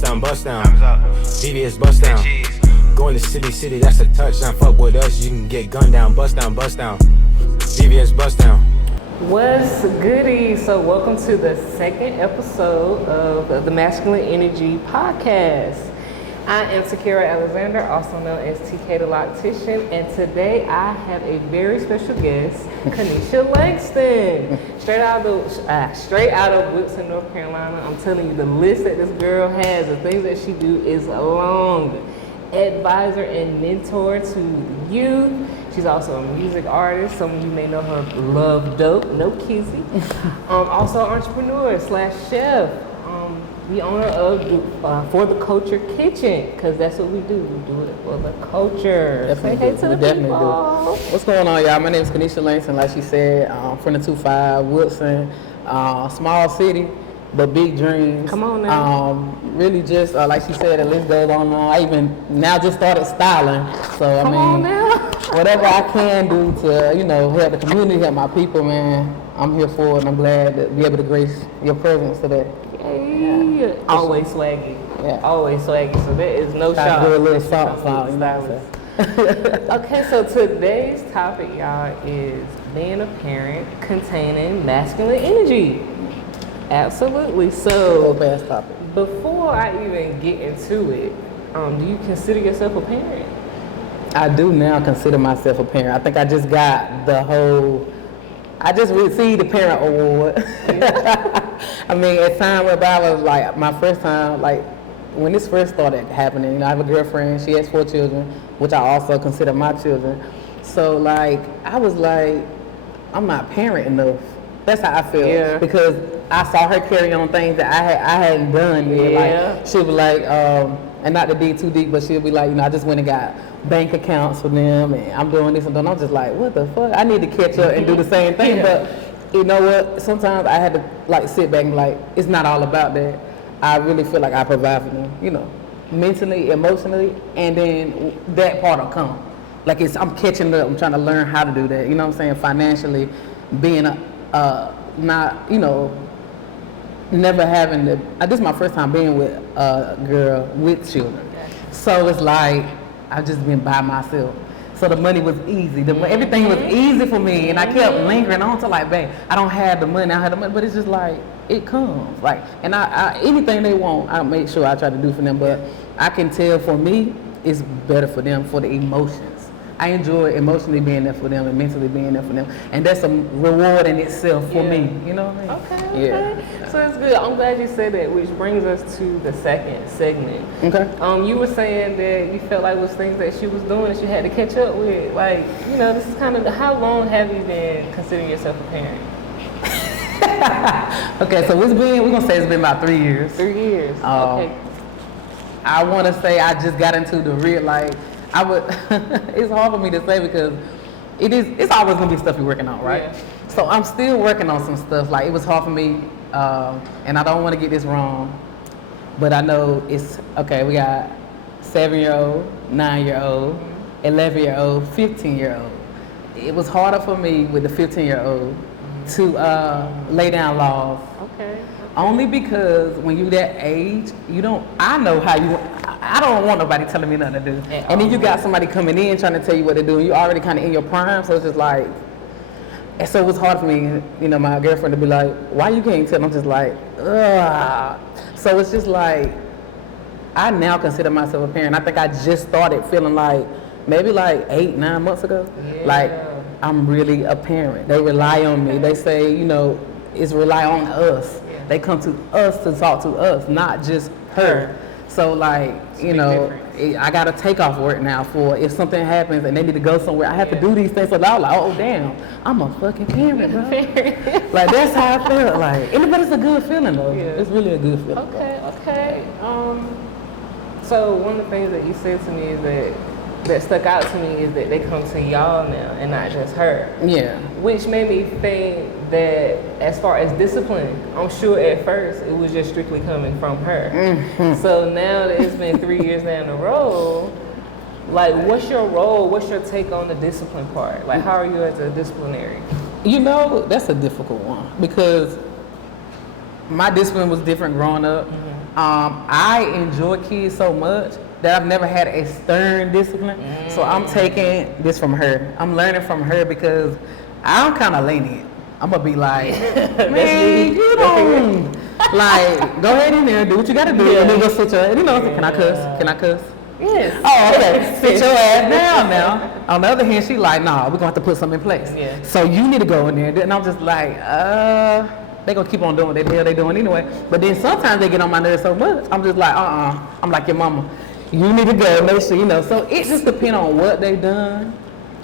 bust down. VVS bust down. Going to city, that's a touchdown. Fuck with us, you can get gunned down. Bust down. VVS bust down. What's goody? So welcome to the second episode of the Masculine Energy Podcast. I am Takira Alexander, also known as TK the Loctician, and today I have a very special guest, Kanisha Langston, straight out of Woodson, North Carolina. I'm telling you, the list that this girl has, the things that she do is long. Advisor and mentor to the youth. She's also a music artist. Some of you may know her Love Dope, no kizzy. Also entrepreneur / chef. The owner of For the Culture Kitchen, because that's what we do. We do it for the culture. Definitely Say hey to the people. What's going on, y'all? My name is Kanisha Langston, like she said, from the 25 Woodson, small city, but big dreams. Come on now. Really just, like she said, the list goes on. I even now just started styling. So, Come on now. Whatever I can do to, help the community, help my people, man, I'm here for it, and I'm glad to be able to grace your presence today. Yeah. Always swaggy. Yeah. Always swaggy. So there is no Try shot. to do a little salt, you know. Okay, so today's topic, y'all, is being a parent containing masculine energy. Absolutely. So, best topic. Before I even get into it, do you consider yourself a parent? I do now consider myself a parent. I think I just got I just received the parent award. I mean, at time where I was like, my first time, like when this first started happening, I have a girlfriend, she has 4 children, which I also consider my children. So like, I was like, I'm not parent enough. That's how I feel. Yeah. Because I saw her carry on things that I hadn't done yet. Yeah. Like, she'll be like, and not to dig too deep, but she'll be like, I just went and got bank accounts for them, and I'm doing this and doing. I'm just like, what the fuck? I need to catch up and do the same thing. Yeah. But you know what? Sometimes I had to like sit back and be like, it's not all about that. I really feel like I provide for them, mentally, emotionally, and then that part will come. Like I'm catching up. I'm trying to learn how to do that. You know what I'm saying? Financially, being not, never having to. This is my first time being with a girl with children, so it's like I've just been by myself. So the money was easy. Everything was easy for me, and I kept lingering on to like, babe, I don't have the money. But it's just like it comes. Like, and I anything they want, I make sure I try to do for them. But I can tell for me, it's better for them for the emotions. I enjoy emotionally being there for them and mentally being there for them, and that's a reward in itself for me. You know what I mean? Okay. Yeah. So it's good. I'm glad you said that, which brings us to the second segment. Okay. You were saying that you felt like it was things that she was doing that you had to catch up with. Like, this is kind of how long have you been considering yourself a parent? Okay, so we're gonna say it's been about 3 years. 3 years. Okay. I want to say I just got into the real it's hard for me to say because it's always gonna be stuff you're working on, right? Yeah. So I'm still working on some stuff. Like, it was hard for me, and I don't want to get this wrong, but I know it's okay. We got 7-year-old, 9-year-old, 11-year-old, 15-year-old. It was harder for me with the 15-year-old to lay down laws. Okay. Only because when you that age, I know how I don't want nobody telling me nothing to do. And then you got somebody coming in trying to tell you what to do, and you already kind of in your prime, so it's just like, and so it was hard for me, my girlfriend to be like, why you can't tell? And I'm just like, ugh. So it's just like, I now consider myself a parent. I think I just started feeling like, maybe like 8-9 months ago, like I'm really a parent. They rely on me. They say, it's rely on us. They come to us to talk to us, not just her. So like, I got to take off work now for if something happens and they need to go somewhere. I have to do these things. So I was like, oh damn, I'm a fucking parent, bro. Like, that's how I feel. Like, but it's a good feeling though. Yeah. It's really a good feeling. Okay. So one of the things that you said to me is that stuck out to me is that they come to y'all now and not just her. Yeah. Which made me think that as far as discipline, I'm sure at first it was just strictly coming from her. Mm-hmm. So now that it's been 3 years down the road, like, what's your role? What's your take on the discipline part? Like, how are you as a disciplinary? That's a difficult one because my discipline was different growing up. I enjoy kids so much that I've never had a stern discipline. So I'm taking this from her. I'm learning from her because I'm kind of lenient. I'm gonna be like, man, you don't like go ahead in there, do what you gotta do, and then go sit your, can I cuss? Can I cuss? Yes. Oh, okay. Sit your ass down now. On the other hand, she like, nah, we're gonna have to put something in place. Yeah. So you need to go in there. And I'm just like, they gonna keep on doing what the hell they doing anyway. But then sometimes they get on my nerves so much, I'm just like, I'm like your mama. You need to go, make sure, So it just depends on what they done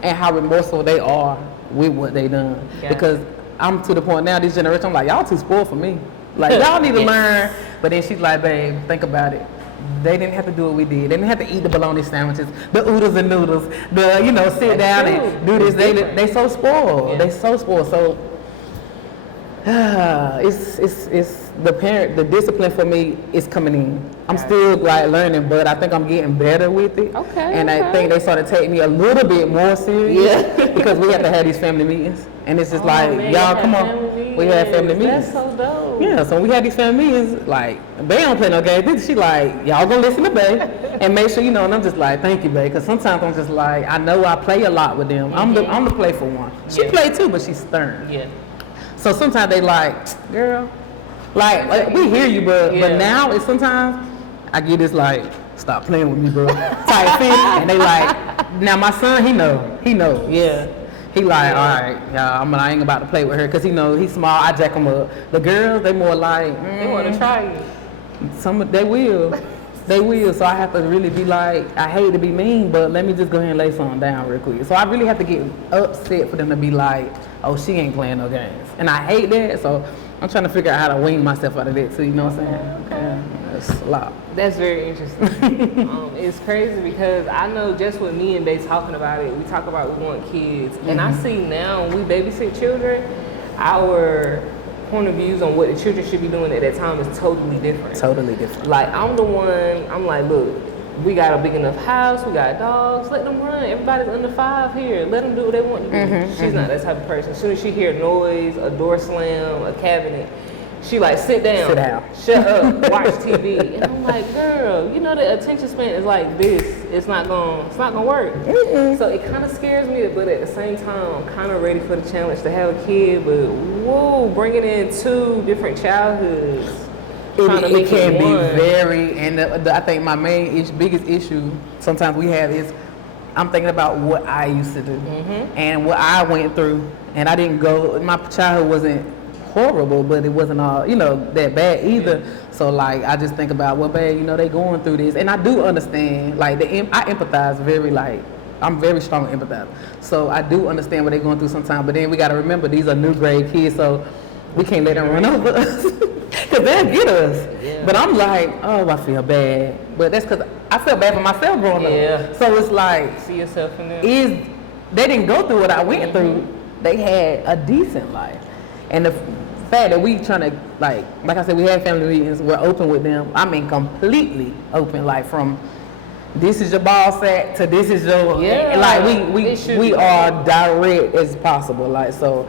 and how remorseful they are with what they done. Yeah. Because I'm to the point now, this generation, I'm like, y'all too spoiled for me. Like, y'all need to learn. But then she's like, babe, think about it. They didn't have to do what we did. They didn't have to eat the bologna sandwiches, the oodles and noodles, sit down and do this. They so spoiled. Yeah. They so spoiled. So it's the discipline for me is coming in. I'm still like learning, but I think I'm getting better with it. Okay. And I think they started taking me a little bit more serious because we have to have these family meetings. And it's just Man, y'all come on. We have family meetings. That's so dope. Yeah, so we had these family meetings, like, Bae don't play no games. She like, y'all gonna listen to Bae and make sure, and I'm just like, thank you, Bae, because sometimes I'm just like, I know I play a lot with them. I'm the playful one. She play too, but she's stern. Yeah. So sometimes they like, girl, like we hear you, but now it's sometimes I get this like, stop playing with me, bro, type thing, and they like, now my son, he know. Yeah. He like, all right, y'all, I ain't about to play with her because he know he's small. I jack him up. The girls, they more like, They want to try you. They will. So I have to really be like, I hate to be mean, but let me just go ahead and lay something down real quick. So I really have to get upset for them to be like, oh, she ain't playing no games. And I hate that, so I'm trying to figure out how to wean myself out of that too, you know what I'm saying? Okay. Yeah, that's a lot. That's very interesting. It's crazy because I know just with me and they talking about it, we talk about we want kids. And I see now when we babysit children, our point of views on what the children should be doing at that time is totally different. Totally different. Like I'm the one, I'm like, look, we got a big enough house, we got dogs, let them run. Everybody's under 5 here. Let them do what they want to do. She's not that type of person. As soon as she hear a noise, a door slam, a cabinet, she like, sit down. Shut up, watch TV. And I'm like, girl, the attention span is like this. It's not gonna work. So it kind of scares me, but at the same time, I'm kind of ready for the challenge to have a kid, but whoa, bringing in 2 different childhoods. It can be very, and I think my biggest issue sometimes we have is I'm thinking about what I used to do and what I went through, and I didn't go. My childhood wasn't horrible, but it wasn't all that bad either. So like I just think about, well, babe, they going through this, and I do understand. Like I empathize very I'm very strong empathizer. So I do understand what they're going through sometimes. But then we got to remember these are new grade kids, so we can't let them run over us. Because they'll get us. Yeah. But I'm like, oh, I feel bad. But that's because I feel bad for myself growing up. So it's like, see yourself in there. They didn't go through what I went through. They had a decent life. And the fact that we trying to, like I said, we had family meetings, we're open with them. I mean, completely open, like from this is your ball sack to this is your, like we are direct as possible. Like, so,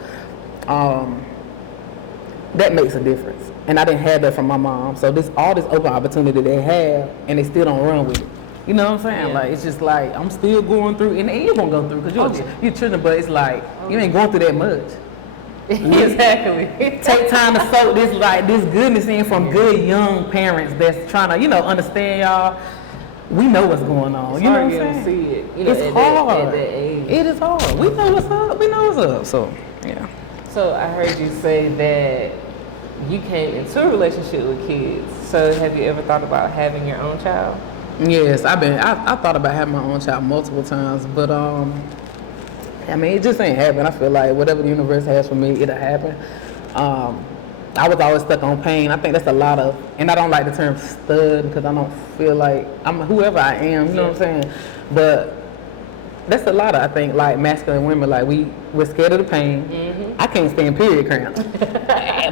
that makes a difference. And I didn't have that from my mom. So all this open opportunity they have, and they still don't run with it. You know what I'm saying? Like, it's just like, I'm still going through, and you gonna go through, because you're children, but it's like, you ain't going through that much. Exactly. Take time to soak this goodness in from good young parents that's trying to, understand y'all. We know what's going on. It's you know hard what I'm saying? See it. It's hard. At that age. It is hard. We know what's up. We know what's up. So, yeah. So I heard you say that you came into a relationship with kids. So have you ever thought about having your own child? Yes, I thought about having my own child multiple times, but I mean, it just ain't happen. I feel like whatever the universe has for me, it'll happen. I was always stuck on pain. I think that's a lot of, and I don't like the term stud because I don't feel like I'm whoever I am, you know what I'm saying? But that's a lot of, I think, like masculine women, like we're scared of the pain. I can't stand period cramps.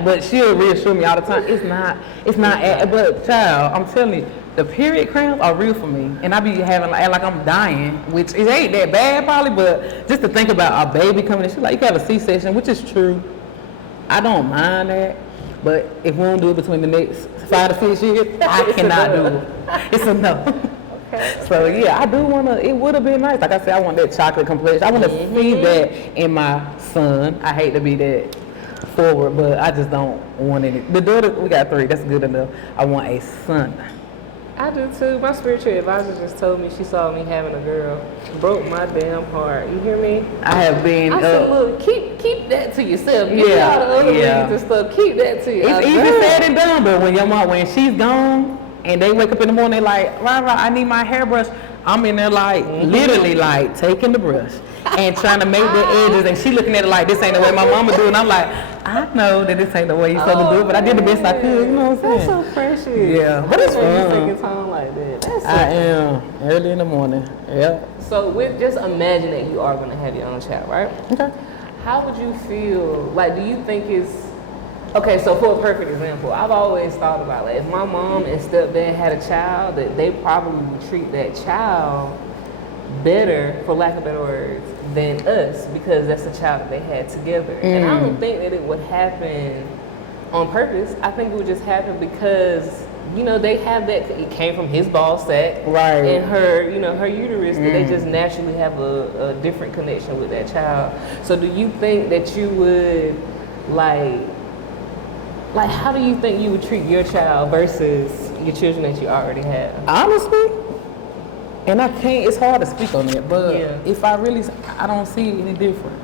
But she'll reassure me all the time, it's not, but child, I'm telling you, the period cramps are real for me. And I be having like I'm dying, which it ain't that bad probably, but just to think about a baby coming in, she's like, you can have a C-section, which is true. I don't mind that. But if we don't do it between the next 5 to 6 years, I cannot do it. It's a no. Okay. So yeah, I do want to, it would have been nice. Like I said, I want that chocolate complexion. I want to see that in my son. I hate to be that forward, but I just don't want any. The daughter, we got 3, that's good enough. I want a son. I do too. My spiritual advisor just told me she saw me having a girl. Broke my damn heart. You hear me? I have been, I said, look, keep that to yourself. Give me Yeah, all the other yeah. leads and stuff. Keep that to yourself. it's easy said and done, but when your mom, when she's gone, and they wake up in the morning, they like, Rah, I need my hairbrush. I'm in there like, literally like, taking the brush and trying to make the edges, and she looking at it like, this ain't the way my mama do it. And I'm like, I know that this ain't the way you're supposed to do it, but I did the best I could, you know what I'm That's saying? so precious. Yeah, but it's You fun. taking time like that. That's so I am, early in the morning, yeah. So with just imagine that you are going to have your own child, right? Okay. How would you feel? Like, do you think it's okay? So for a perfect example, I've always thought about like if my mom and stepdad had a child, that they probably would treat that child better, for lack of better words, than us because that's a child that they had together. And I don't think that it would happen on purpose. I think it would just happen because you know they have that. It came from his ball sack, Right. and her, you know, her uterus. That they just naturally have a different connection with that child. So do you think that you would like how do you think you would treat your child versus your children that you already have? Honestly, and I can't, it's hard to speak on it, but Yeah. if I really, I don't see any different.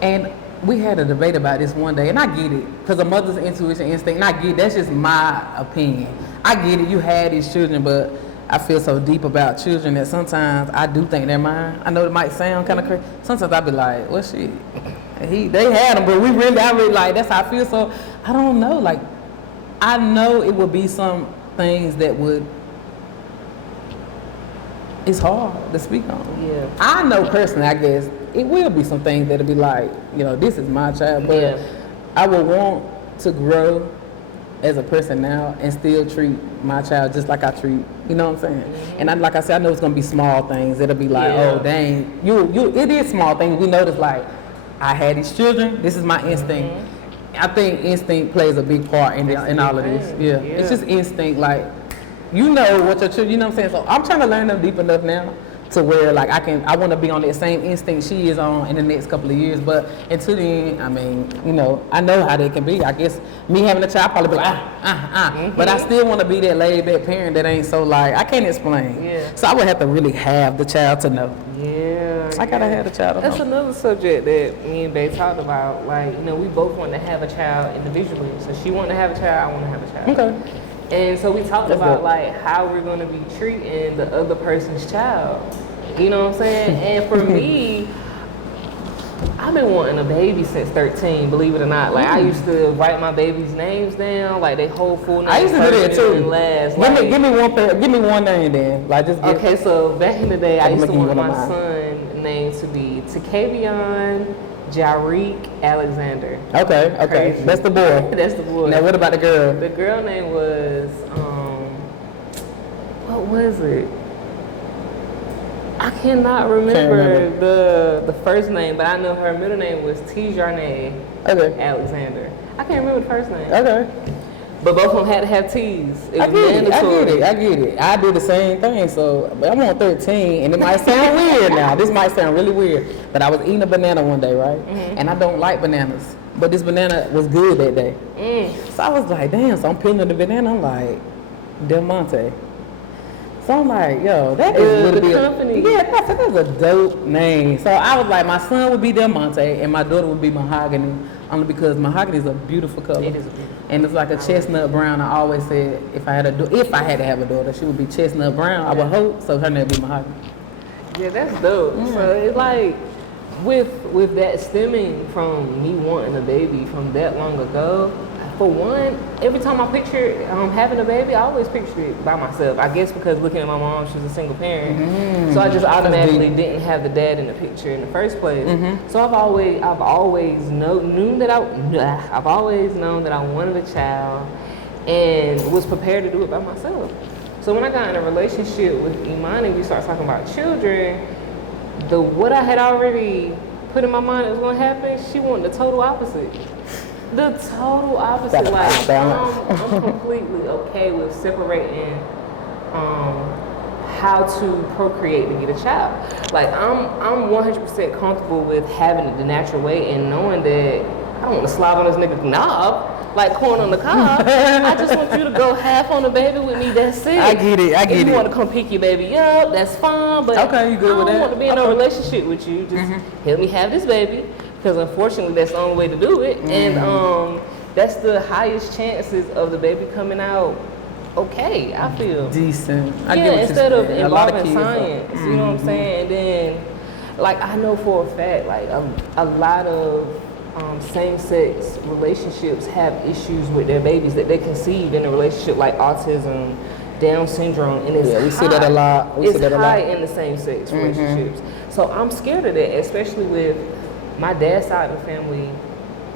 And we had a debate about this one day, and I get it, because a mother's intuition, instinct, and I get it, that's just my opinion. I get it, you had these children, but I feel so deep about children that sometimes I do think they're mine. I know it might sound kind of crazy. Sometimes I be like, well, shit, they had them, but I really like, that's how I feel. So I don't know, like, I know it would be some things that would, it's hard to speak on. Yeah. I know personally, I guess, it will be some things that'll be like, you know, this is my child, but Yeah. I would want to grow as a person now and still treat my child just like I treat, you know what I'm saying? And like I said, I know it's gonna be small things that'll be like, Yeah. oh dang, it is small things. We notice like, I had these children, this is my instinct. I think instinct plays a big part in all of this. thing. Yeah. Yeah. It's just instinct, like, you know what your children, you know what I'm saying? So I'm trying to learn them deep enough now to where like I want to be on that same instinct she is on in the next couple of years. But until then, I mean, you know, I know how they can be. I guess me having a child probably be like, But I still want to be that laid back parent that ain't so like, I can't explain. Yeah. So I would have to really have the child to know. Yeah. I gotta have the child to That's know. another subject that me and Bae talked about. Like, you know, we both want to have a child individually. So she wanted to have a child, I want to have a child. Okay. And so we talked That's about dope. like how we're going to be treating the other person's child. You know what I'm saying? And for me, I've been wanting a baby since 13, believe it or not. Like, I used to write my baby's names down, like they whole full name. I used to do that first, too. middle, and last. Give me one name then. Like just give, Okay, so back in the day, I I'm used to making want one of my mine. son name to be Takavion Jarik Alexander. Okay. Crazy. That's the boy. That's the boy. Now what about the girl? The girl name was, what was it? I cannot remember the first name, but I know her middle name was Tjarnay Okay. Alexander. I can't remember the first name. Okay. But both of them had to have T's. It I was get mandatory. it. I do the same thing. So but I'm on 13, and it might sound weird now. This might sound really weird, but I was eating a banana one day, right? And I don't like bananas, but this banana was good that day. So I was like, damn. So I'm peeling the banana. I'm like, Del Monte. So I'm like, yo, that is The really company. Yeah, that's a dope name. So I was like, my son would be Del Monte, and my daughter would be Mahogany, only because mahogany is a beautiful color. It is a beautiful. And it's like a chestnut brown. I always said if I had to have a daughter, she would be chestnut brown. I would hope so. Her name would be Mahogany. Yeah, that's dope. So it's like with that stemming from me wanting a baby from that long ago. For one, every time I picture having a baby, I always picture it by myself. I guess because looking at my mom, she was a single parent, so I just automatically didn't have the dad in the picture in the first place. So I've always known that I wanted a child and was prepared to do it by myself. So when I got in a relationship with Imani, we started talking about children. What I had already put in my mind that was going to happen, she wanted the total opposite. The total opposite. Gotta Like find balance. I'm completely okay with separating how to procreate to get a child. Like I'm 100% comfortable with having it the natural way and knowing that I don't want to slob on this nigga's knob like corn on the cob. I just want you to go half on the baby with me. That's it. I get it. If you want to come pick your baby up, that's fine. But Okay, you good with I don't that? want to be in a relationship with you. Just help me have this baby, because unfortunately that's the only way to do it. And that's the highest chances of the baby coming out okay, I feel. Decent. I Yeah, get what instead you're of saying. A lot of involving kids science, you know what I'm saying? And then, like, I know for a fact, like, a lot of same-sex relationships have issues with their babies that they conceived in a relationship, like autism, Down syndrome, and it's Yeah, we see that a lot. We it's see that a high lot. in the same-sex relationships. So I'm scared of that, especially with my dad's side of the family,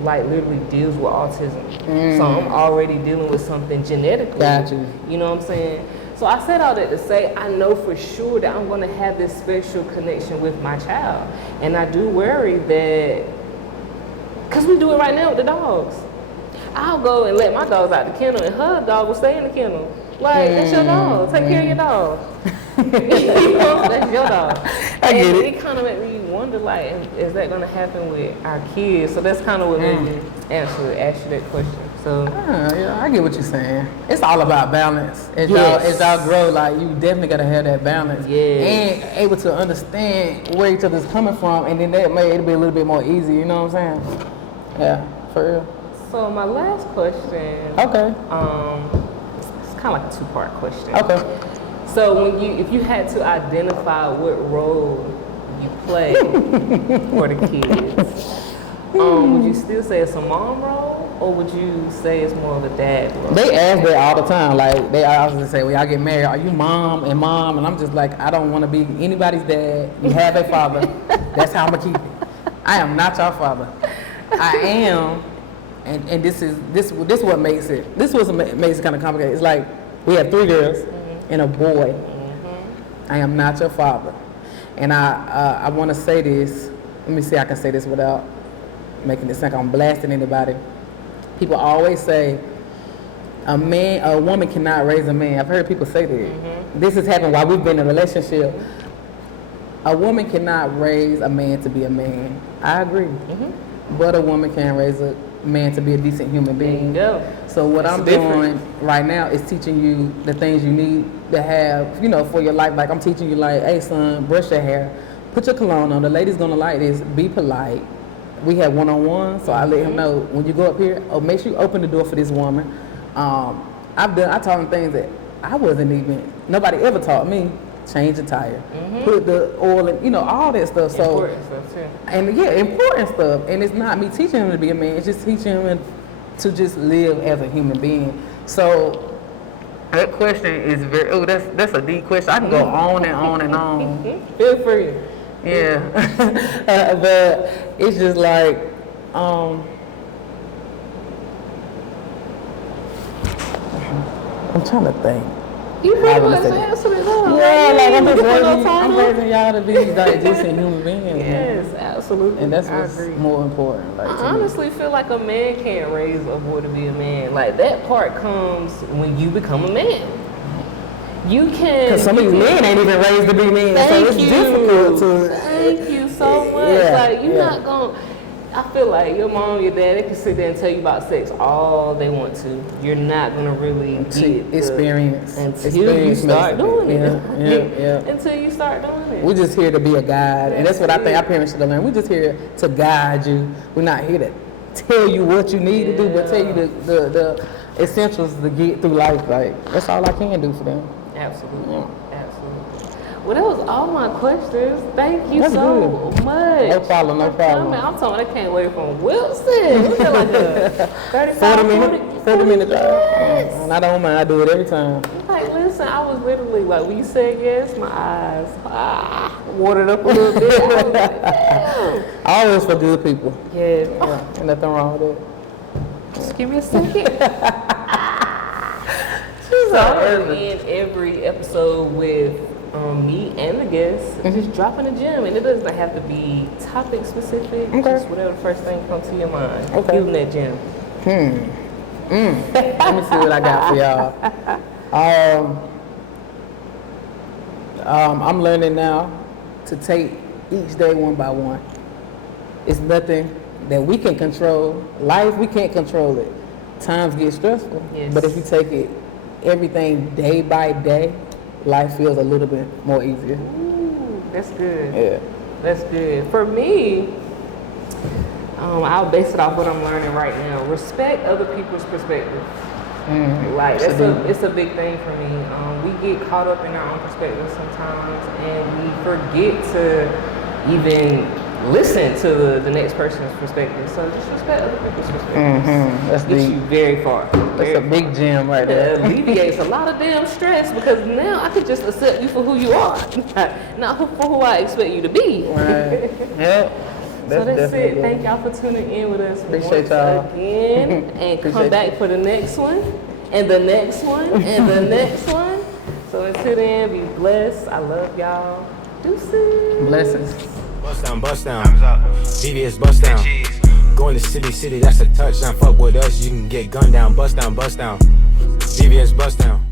like literally deals with autism. So I'm already dealing with something genetically. Gotcha. You know what I'm saying? So I said all that to say I know for sure that I'm gonna have this special connection with my child. And I do worry that, cause we do it right now with the dogs. I'll go and let my dogs out the kennel and her dog will stay in the kennel. Like, that's your dog. Take care of your dog. You know, that's your dog. I get And it. it kind of made me wonder, like, is that going to happen with our kids? So that's kind of what made me ask you that question. So Yeah, I get what you're saying. It's all about balance. As Yes. y'all grow, like you definitely gotta have that balance. Yes. And able to understand where each other's coming from, and then that may it'll be a little bit more easy. You know what I'm saying? Yeah, for real. So my last question, Okay. it's kind of like a two-part question. Okay. So if you had to identify what role you play for the kids, would you still say it's a mom role, or would you say it's more of a dad role? They ask that all the time. Like they always say, "When y'all get married, are you mom?" And I'm just like, I don't want to be anybody's dad. You have a father. That's how I'm gonna keep it. I am not your father. I am, and this what makes it. This what makes it kind of complicated. It's like we have 3 girls and a boy. I am not your father, and I want to say this. Let me see. I can say this without making it sound like I'm blasting anybody. People always say a woman cannot raise a man. I've heard people say that. This has happened while we've been in a relationship. A woman cannot raise a man to be a man. I agree. But a woman can raise a man to be a decent human being. There you go. So what That's I'm the difference. doing right now is teaching you the things you need to have, for your life. Like I'm teaching you, like, hey son, brush your hair, put your cologne on. The lady's gonna like this. Be polite. We have one-on-one, so I let him know when you go up here. Oh, make sure you open the door for this woman. I taught him things that I wasn't even. Nobody ever taught me. Change the tire, put the oil in, all that stuff. So. Important stuff too. And yeah, important stuff. And it's not me teaching him to be a man. It's just teaching him to just live as a human being. So that question is that's a deep question. I can go on and on and on. Feel free. Yeah, but it's just like I'm trying to think. You I pretty wanna much say that. answered it all. Yeah, like I'm just raising. I'm raising y'all to be like decent human beings. man. Yes, absolutely. And that's I what's agree. more important. Like, I to me. honestly feel like a man can't raise a boy to be a man. Like that part comes when you become a man. You can. Because some of these men ain't even raised to be men, so Thank it's you. difficult to. Thank you so much. Yeah, Like you're yeah. not gonna. I feel like your mom, your dad, they can sit there and tell you about sex all they want to. You're not gonna really get the Experience. until Experience you start makes doing it. Yeah. Until you start doing it. We're just here to be a guide, and that's what I think That's our parents should have learned. We're just here to guide you. We're not here to tell you what you need to do, but tell you the essentials to get through life. Like that's all I can do for them. Absolutely. Yeah. Absolutely. Well, that was all my questions. Thank you That's so much. No problem, no for problem. coming. I'm talking, I can't wait from Wilson. We got like a 35, 40 minute drive. And I don't mind. I do it every time. Like, listen, I was literally like, when you said yes, my eyes watered up a little bit. I was like, damn. Always for good people. Yeah. Yeah, ain't nothing wrong with it. Just give me a second. So I end every episode with me and the guests just dropping a gem, and it doesn't have to be topic specific. Okay. Just whatever the first thing comes to your mind. Okay. Give them that gem. Let me see what I got for y'all. I'm learning now to take each day one by one. It's nothing that we can control. Life, we can't control it. Times get stressful. Yes. But if we take it, everything day by day, life feels a little bit more easier. Ooh, that's good. Yeah. That's good. For me, I'll base it off what I'm learning right now. Respect other people's perspective. Like it's a big thing for me. We get caught up in our own perspective sometimes, and we forget to even listen to the next person's perspective. So just respect other people's perspectives. That's Gets deep. you very far. That's a big gem right It there. alleviates a lot of damn stress because now I can just accept you for who you are, not for who I expect you to be. Right. Yeah. So that's definitely it. good. Thank y'all for tuning in with us Appreciate once y'all. again. And come Appreciate back for the next one, and the next one, and the next one. So until then, be blessed. I love y'all. Deuces. Blessings. Bust down. VVS bust down. Going to city, that's a touchdown. Fuck with us, you can get gunned down. Bust down. VVS bust down.